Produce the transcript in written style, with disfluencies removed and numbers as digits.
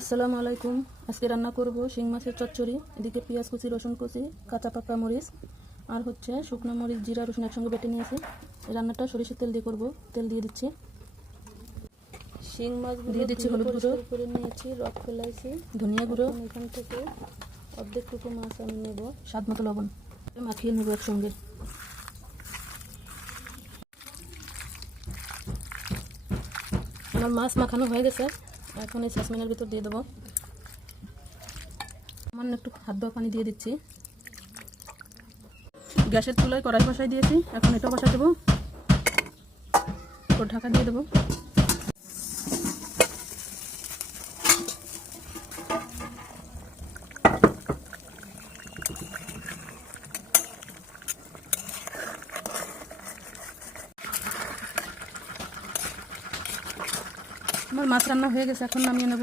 আসসালামু আলাইকুম। আজকে রান্না করব শিং মাছের চচ্চড়ি। এদিকে পেঁয়াজ কুচি, রসুন কুচি, কাঁচা পাকা মরিচ আর শুকনো মরিচ, জিরা, রসুন একসঙ্গে বেটে নিয়েছি। এই রান্নাটা সরিষার তেল দিয়ে করব। তেল দিয়ে দিচ্ছি। শিং মাছ দিয়ে দিচ্ছি হলুদ গুঁড়ো, করে নিয়েছি, রক ফেলাইছি, ধনিয়া গুঁড়ো, এখান থেকে অর্ধেকটুকু মাছ আমি নেব, স্বাদ মতো লবণ মাখিয়ে নেব একসঙ্গে। আমার মাছ মাখানো হয়ে গেছে। এখন এই সসপ্যানের ভিতর দিয়ে দেবো। সামান্য একটু হাত ধোয়া পানি দিয়ে দিচ্ছি। গ্যাসের চুলায় কড়াই বসাই দিয়েছি। এখন এটা বসা দেবো, ওর ঢাকা দিয়ে দেবো। আমার মাছ রান্না হয়ে গেছে, এখন নামিয়ে নেব।